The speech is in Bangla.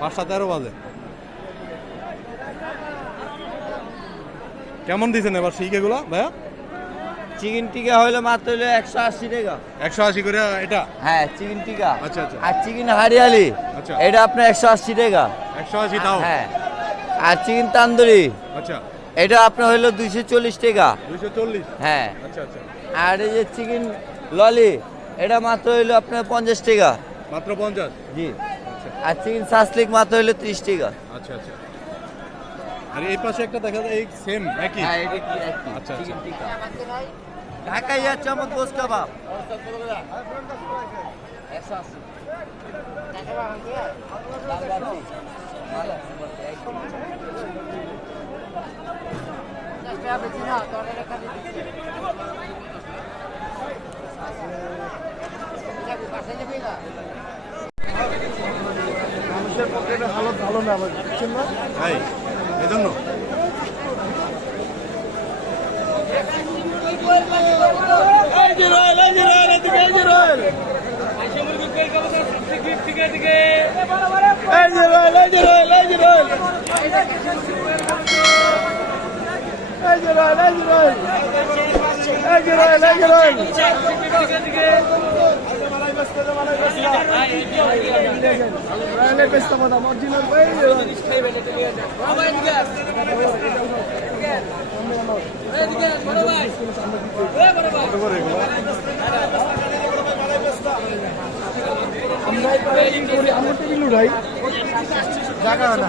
পাঁচটা তেরো বাজে। কেমন দিছেন এবার শিখ এগুলা ভাইয়া? চিকেন টিকা হইল মাত্র হইল একশো আশি টাকা। একশো আশি করে এটা? হ্যাঁ চিকেন টিকা। আচ্ছা, আচ্ছা। আর চিকেন হারিয়ালি আচ্ছা। এটা আপনার একশো আশি টাকা। একশো আশি তাও? হ্যাঁ। আর চিকেন তান্দুরি আচ্ছা। এটা আপনার হইল দুইশো চল্লিশ টাকা। দুইশো চল্লিশ? হ্যাঁ। আচ্ছা আচ্ছা। আর এই যে চিকেন ললি এটা মাত্র হইল আপনার পঞ্চাশ টাকা। মাত্র পঞ্চাশ? জি। আর চিকেন সাসলিক মাত্র হইল ত্রিশ টাকা আচ্ছা আচ্ছা। আর এই পাশে একটা দেখা যায় এই সেম একই হ্যাঁ একই, আচ্ছা, চিকেন আচ্ছা। টিকা ঢাকাই আর চমক গোস কাবাব ভালো না আমার বুঝছেন না ভাই এই জন্য এই যে রয়েল এই যে রয়েল। আমরা টেবিল করি আমরা টেবিল উঠাই জায়গা না